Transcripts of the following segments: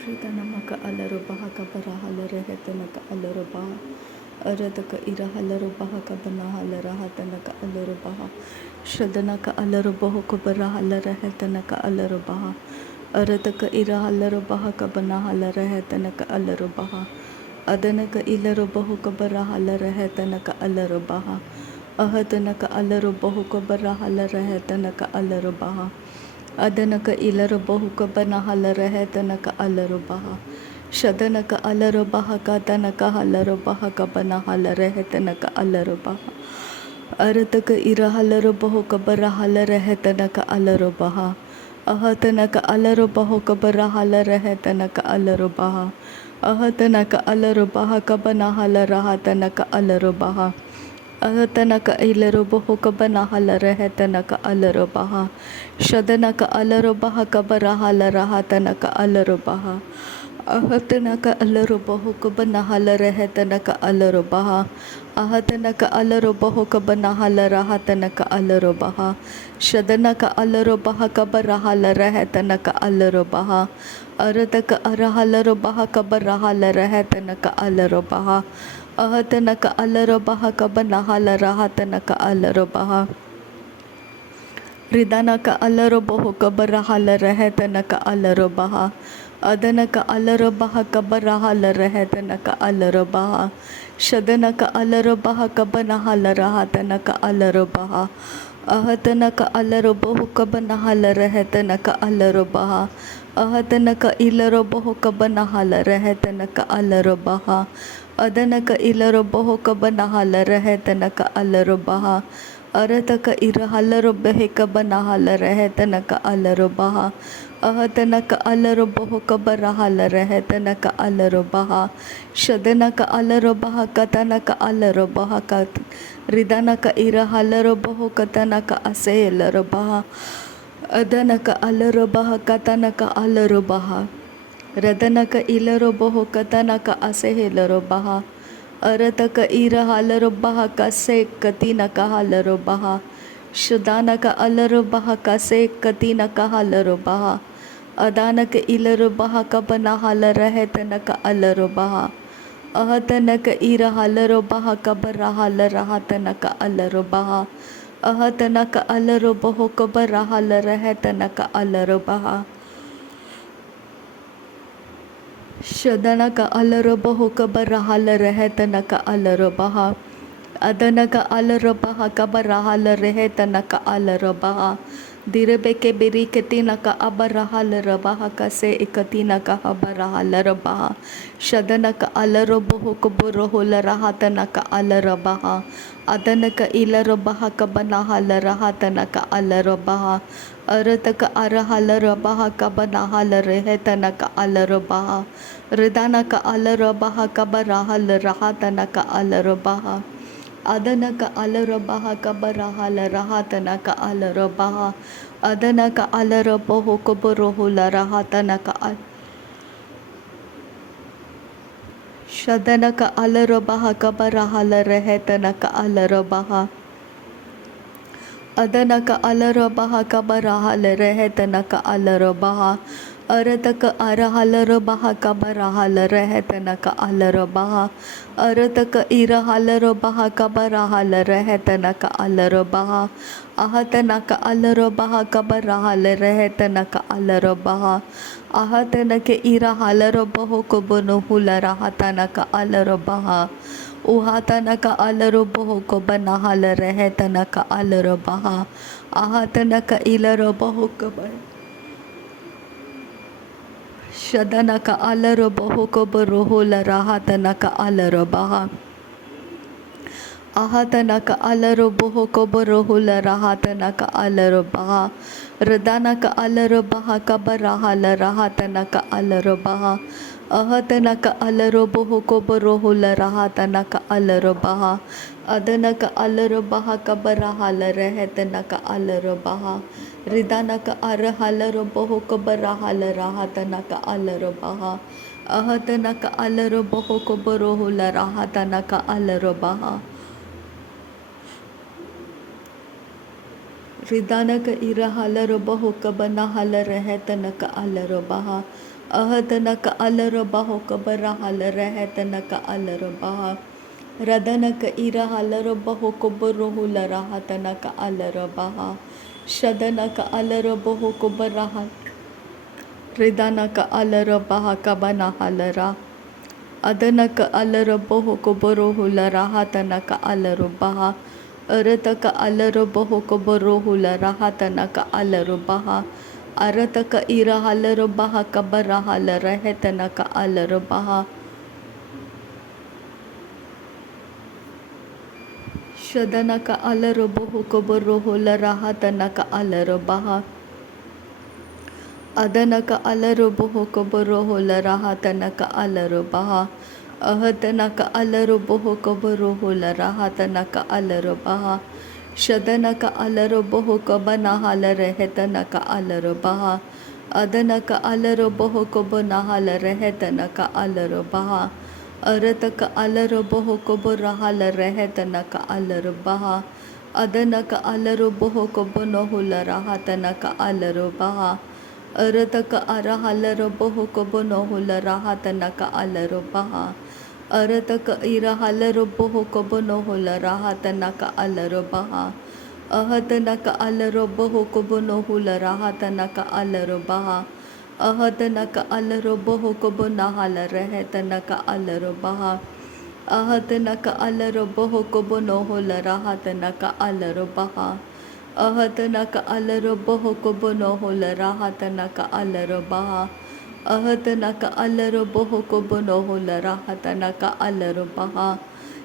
Ritanamaka alarubaha kabarahala rehetanaka alarubaha aradaka irahala kabanahala rahatanaka alarubaha shadanaka alarubahu kabarahala rehetanaka alarubaha aradaka irahala kabanahala rehetanaka alarubaha adanaka ilarubahu kabarahala rehetanaka alarubaha ahatanaka alarubahu kabarahala rehetanaka alarubaha Adanaka ilarubahuka banahala rehetanaka alarubaha. Shadanaka alarubaha katanaka halarubaha banahala rehetanaka alarubaha. Arataka irahalarubahuka barahala rehetanaka alarubaha. Ahatanaka alarubahuka barahala rehetanaka alarubaha. Ahatanaka alarubaha kabanahala rahatanaka alarubaha. Ahatanaka ilarubahuka banahala rehetanaka alarubaha. Shadanaka alarubaha kabarahala rahatanaka alarubaha. Ahatanaka alarubahuka banahala rehetanaka alarubaha. Ahatanaka alarubahuka banahala rahatanaka alarubaha. Shadanaka alarubaha kabarahala rehetanaka alarubaha. Arataka arahalarubaha kabarahala rehetanaka alarubaha. Ahatanaka alarubaha kabanahala rahatanaka alarubaha. Ridanaka alarubahu kabarahala rehetanaka alarubaha. Adanaka alarubaha kabarahala rehetanaka alarubaha. Shadanaka alarubaha kabanahala rahatanaka alarubaha. Ahatanaka alarubahu kabanahala rehetanaka alarubaha. Ahatanaka ilarubahu kabanahala rehetanaka alarubaha. Adanaka ilarubahu kabanahala rehetanaka alarubaha. Arataka irahalarubahe kabanahala rehetanaka alarubaha. Ahatanaka alarubahu kabarahala rehetanaka alarubaha. Shadanaka alarubaha katanaka alarubaha kat. Ridanaka irahalarubahu katanaka asehelarubaha. Adanaka alarubaha katanaka alarubaha. Radanaka ilarubahu katanaka asehelarubaha. Arataka irahalarubaha kase katinaka halarubaha. Shadanaka alarubaha kase katinaka halarubaha. Adanaka ilarubaha kabanahala rehetanaka alarubaha. Ahatanaka irahalarubaha kabarahala rahatanaka alarubaha. Ahatanaka alarubahu kabarahala rehetanaka alarubaha. Shadanaka alarubahu kabarahala rehetanaka alarubaha. Adanaka alarubaha kabarahala rehetanaka alarubaha. Direbeke biriketinaka abarahala rabaha kase ikatinaka abarahala rabaha. Shadanaka alarubahu kaburuhula rahatanaka alarabaha. Adanaka ilarubaha kabanahala rahatanaka alarabaha. Arataka arahala rabaha kabanahala rehetanaka alarabaha. Ridanaka alarabaha kabarahala rahatanaka alarabaha. Adanaka alarabaha kabarahala rahatanaka alarabaha. Adanaka alarabahu kaburuhula rahatanaka Shadanaka alarabaha kabarahala rehetanaka alarabaha. Adanaka alarabaha kabarahala rehetanaka alarabaha. Arataka arahalarabaha kabarahala rehetanaka alarabaha. Arataka irahalarabaha kabarahala rehetanaka alarabaha. Ahatanaka alarabaha kabarahala rehetanaka alarabaha. Ahatanaka irahalarabahu kabunuhula rahatanaka alarabaha. Uhatanaka alarubahu kabanahala rehetanaka alarabaha. Ahatanaka ilarabahu kabanahala. Shadanaka alarubahu kaburuhula rahatanaka alarabaha. Ahatanaka alarubahu kaburuhula rahatanaka alarabaha. Radanaka alarabaha kabarahala rahatanaka alarabaha. Ahatanaka alarubahu kaburuhula rahatanaka alarabaha. Adanaka alarabaha kabarahala rehetanaka alarabaha. Ridanaka arahalarubahu kabarahala rahatanaka alarabaha. Ahatanaka alarubahu kaburuhula rahatanaka alarabaha. Ridanaka irahalarabahu kabanahala rehetanaka alarabaha. ahadana ka alaro baho kabara halare hetana ka alaro baha radana ka ira halaro baho koboro hulara hatana ka alaro baha shadana ka alaro baho kobara ridana ka alaro baha kabana halara adana ka alaro baho koboro hulara hatana ka alaro baha arata ka alaro baho koboro hulara hatana ka alaro baha arata ka ira halaro baha kabara halara hetana ka alaro baha shadana ka alaro baho koboro hulara hatana ka alaro baha adana ka alaro baho koboro hulara hatana ka alaro baha ahatana ka alaro baho koboro hulara hatana ka alaro baha shadana ka alaro baho kabana halare hetana ka alaro baha adana ka alaro baho kobana halare hetana ka alaro baha arata ka alaro baho kobora halare hetana ka alaro baha adana ka alaro baho kobono hulara hatana ka alaro baha arata ka ara halaro baho kobono hulara hatana ka alaro baha arata ka ira halaro baho kobono hulara hatana ka alaro baha ahatana ka alaro baho kobono hulara hatana ka alaro baha ahatana ka alaro baho kobona halare hetana ka alaro baha ahatana ka alaro baho kobono hulara hatana ka alaro baha ahatana ka alaro baho kobono hulara hatana ka alaro baha ahatana ka alaro baho kobono hulara hatana ka alaro baha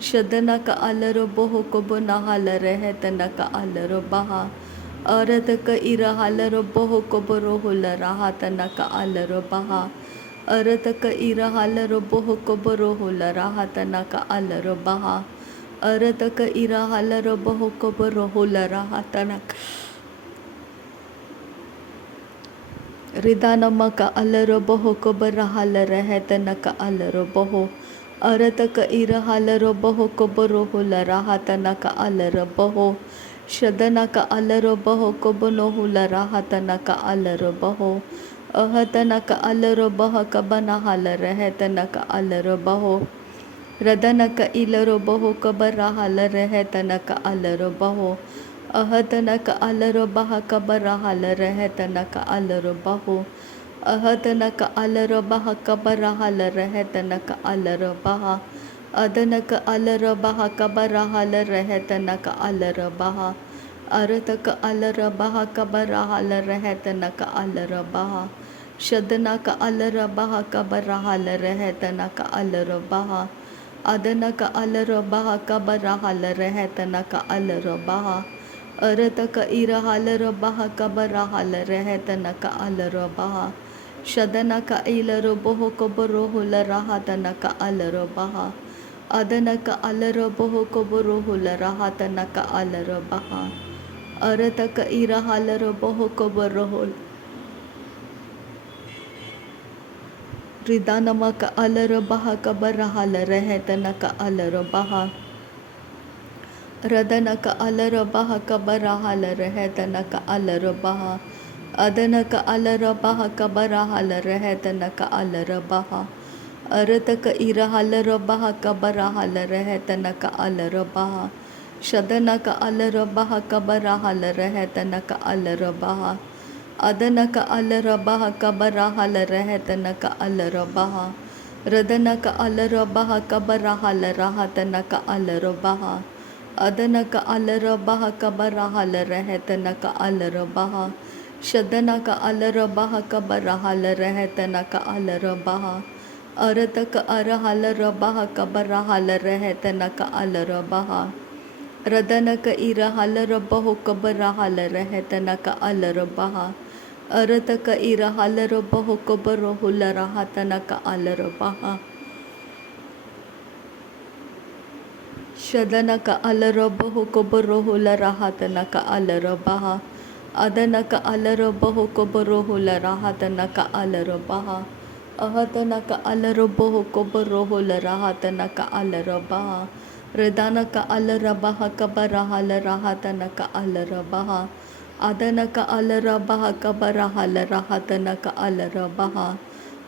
shadana ka alaro baho kobona halare hetana ka alaro baha arata ka ira halaro baho koboro hulara hatana ka alaro baha arata ka ira halaro baho koboro hulara hatana ka alaro baha arata ka ira halaro baho koboro hulara hatana ka ridana ka alaro baho kobara halare hetana ka alaro baho arata ka ira halaro baho koboro hulara hatana ka alaro baho shadana ka alaro baho kobono hulara hatana ka alaro baho ahatana ka alaro baha kabana halare hetana ka alaro baho radana ka ilaro baho kabara halare hetana ka alaro baho ahatana ka alaro baha kabara halare hetana ka alaro baho ahatana ka alaro baha kabara halare hetana ka alaro baha adana ka alaro baha kabara halare hetana ka alaro baha arata ka alaro baha kabara halare hetana ka alaro baha shadana ka alaro baha kabara halare hetana ka alaro baha adana ka alaro baha kabara halare hetana ka alaro baha arata ka ira halaro baha kabara halare hetana ka alaro baha shadana ka ilaro baho koboro hulara hatana ka alaro baha adana ka alaro baho koboro hulara hatana ka alaro baha arata ka ira halaro baho koboro hul ridana ka alaro baha kabara halare hetana ka alaro baha radana ka alaro baha kabara halare hetana ka alaro baha adana ka alaro baha kabara halare hetana ka alaro baha arata ka ira halaro baha kabara halare hetana ka alaro baha shadana ka alaro baha kabara halare hetana ka alaro baha adana ka alaro baha kabara halare hetana ka alaro baha radana ka alaro baha kabara halare hetana ka alaro baha adana ka alaro baha kabara halare hetana ka alaro baha shadana ka alaro baha kabara halare hetana ka alaro baha arata ka ara halaro baha kabara halare hetana ka alaro baha radana ka ira halaro baho kabara halare hetana ka alaro baha arata ka ira halaro baho kabaro hulara hatana ka alaro baha shadana ka alaro baho kabaro hulara hatana ka alaro baha adana ka alaro baho kabaro hulara hatana ka alaro baha ahatana ka alaro baho kabaro hulara hatana ka alaro baha redana ka alara baha kabara halara hatana ka alara baha adana ka alara baha kabara halara hatana ka alara baha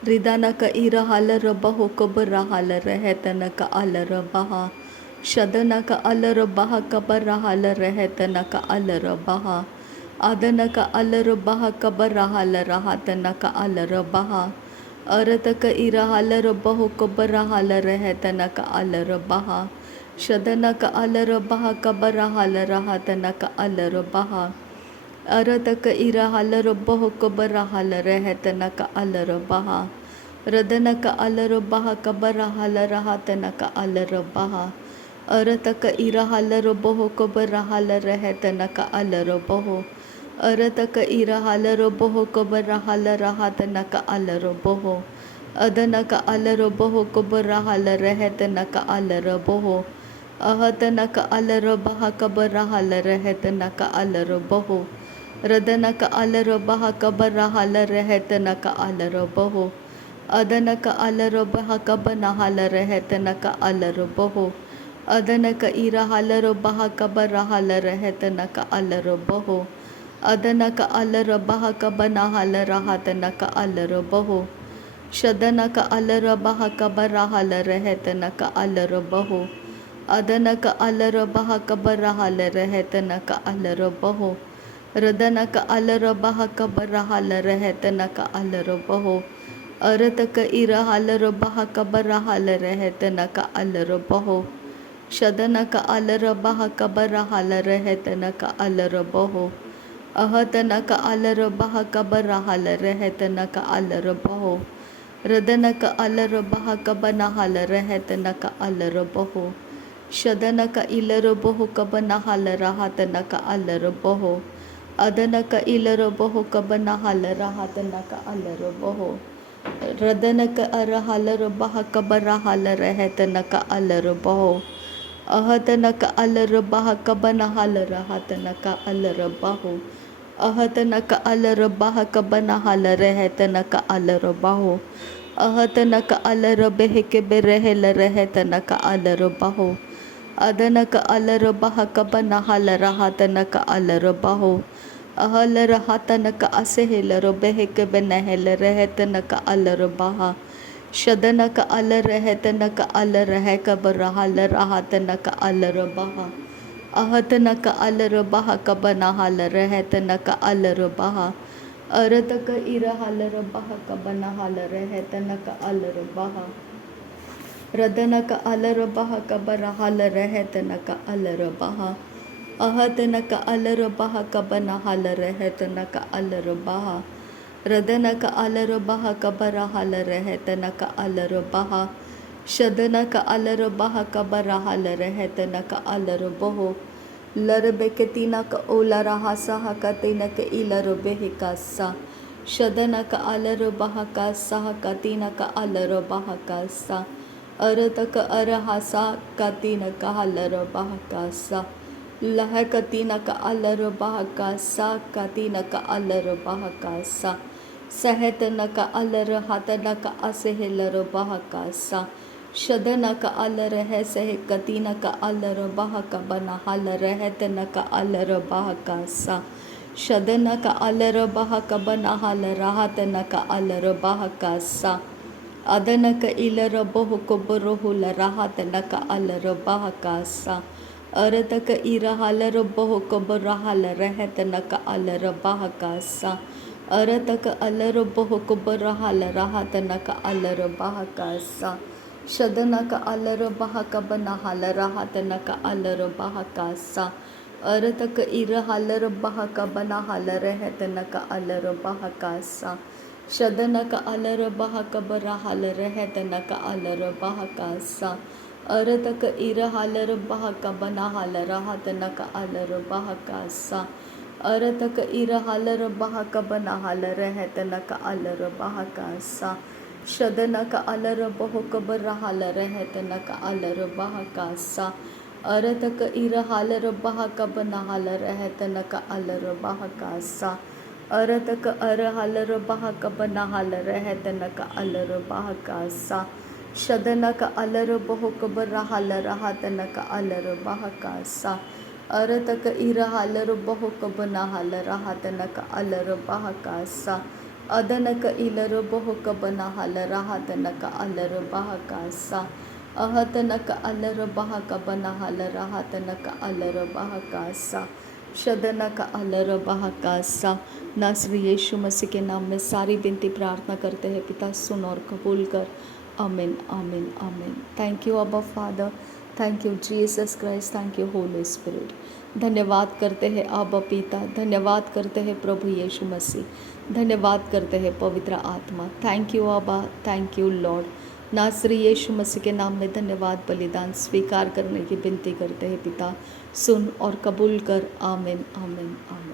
Ridana ka ira halara baho kabara halara hetana ka alara baha. Shadana ka alara baha kabara halara hetana ka alara baha. Adana ka alara baha kabara halara hatana ka alara baha. Arata ka ira halara baho kabara halara hetana ka alara baha. Shadana ka alara baha kabara halara hatana ka alara baha. Arata ka ira halara baho kabara halara hetana ka alara baha. Radana ka alara baha kabara halara hatana ka alara baha. Arata ka ira halara baho kabara halara hetana ka alara baho. Arata ka ira halara baho kabara halara hatana ka alara baho. Adana ka alara baho kabara halara hetana ka alara baho. Ahatana ka alara baha kabara halara hetana ka alara baho. Radana ka alara baha kabara halara hetana ka alara baho. Adana ka alara baha kabana halara hetana ka alara baho. Adana ka ira halara baha kabara halara hetana ka alara baho. Adana ka alara baha kabana halara hatana ka alara baho. Shadana ka alara baha kabara halara hetana ka alara baho. Adana ka alara baha kabara halara hetana ka alara baho. Radana ka alara baha kabara halara hetana ka alara baho. Arata ka ira halara baha kabara halara hetana ka alara baho. Shadana ka alara baha kabara halara hetana ka alara baho. Ahatana ka alara baha kabara halara hetana ka alara baho. Radana ka alara baha kabana halara hetana ka alara baho. Shadana ka ilara baho kabana halara hatana ka alara baho. Adana ka ilara baho kabana halara hatana ka alara baho. Radana ka ara halara baha kabara halara hetana ka alara baho. Ahatana ka alara baha kabana halara hatana ka alara baho. Ahatana ka alara baha kabana halara hetana ka alara baho. Ahatana ka alara beheke berehelara hetana ka alara baho. Adana ka alara baha kabana halara hatana ka alara baho. Ahalara hatana ka asehelara beheke benehelara hetana ka alara baha. Shadana ka alara hetana ka alara hekabara halara hatana ka alara baha. Ahatana ka alara baha kabana halara hetana ka alara baha. Arata ka ira halara baha kabana halara hetana ka alara baha. Radana ka alara baha kabara halara hetana ka alara baha. Ahatana ka alara baha kabana halara hetana ka alara baha. Radana ka alara baha kabara halara hetana ka alara baha. Shadana ka alara baha kabara halara hetana ka alara baho. Larabeketina ka olara hasa hakatina ka ilara behikasa. Shadana ka alara baha kasa hakatina ka alara baha kasa. Arata ka arahasa katina ka halara baha kasa. Lahakatina ka alara bahakasa katina ka alara bahakasa. Sahetana ka alara hatana ka asehelara bahakasa. Shadana ka alara hesehe katina ka alara bahakabana halara hetana ka alara bahakasa. Shadana ka alara bahakabana halara hatana ka alara bahakasa. Adana ka ilara bahukoborohula rahatana ka alara bahakasa. Arata ka ira halara baho kabara halara hetana ka alara bahakasa. Arata ka alara baho kabara halara hatana ka alara bahakasa. Shadana ka alara bahakabana halara hatana ka alara bahakasa. Arata ka ira halara bahakabana halara hetana ka alara bahakasa. Shadana ka alara bahakabara halara hetana ka alara bahakasa. Arata ka ira halara baha kabana halara hatana ka alara baha kasa. Arata ka ira halara baha kabana halara hetana ka alara baha kasa. Shadana ka alara baho kabara halara hetana ka alara baha kasa. Arata ka ira halara baha kabana halara hetana ka alara baha kasa. Arata ka ara halara baha kabana halara hetana ka alara baha kasa. Shadana ka alara baho kabara halara hatana ka alara bahakasa. Arata ka ira halara baho kabana halara hatana ka alara bahakasa. अदनक इलर बोहक बनाहल राहतनक अलर बहकासा अहतनक अलर बहक बनाहल राहतनक अलर बहकासा शदनक अलर बहकासा। नासरी यीशु मसीह के नाम में सारी विनती प्रार्थना करते हैं पिता, सुन और कबूल कर। आमीन आमीन आमीन। थैंक यू अब्बा father, thank you Jesus Christ, thank you Holi spirit. धन्यवाद करते हैं अब्बा पिता, धन्यवाद करते हैं प्रभु यीशु मसीह, धन्यवाद करते हैं पवित्र आत्मा। थैंक यू अब्बा, थैंक यू लॉर्ड। नासरी यीशु मसीह के नाम में धन्यवाद बलिदान स्वीकार करने की विनती करते हैं पिता, सुन और कबूल कर। आमीन आमीन आमीन।